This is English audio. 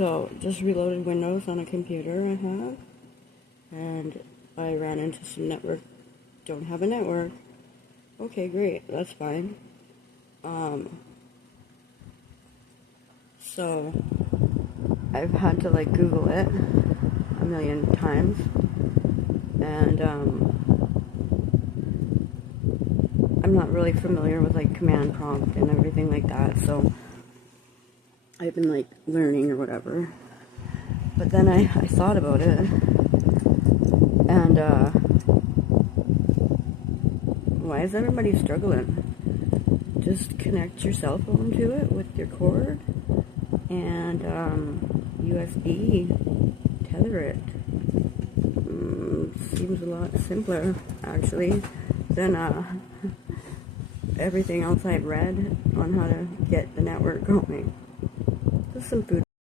So, just reloaded Windows on a computer I have, and I ran into some network. Don't have a network. Okay, great, that's fine. So, I've had to like Google it a million times, and I'm not really familiar with like command prompt and everything like that, so I've been like learning or whatever. But then I thought about it, and why is everybody struggling? Just connect your cell phone to it with your cord and USB tether it. Seems a lot simpler actually than everything else I'd read on how to get the network going. Just some food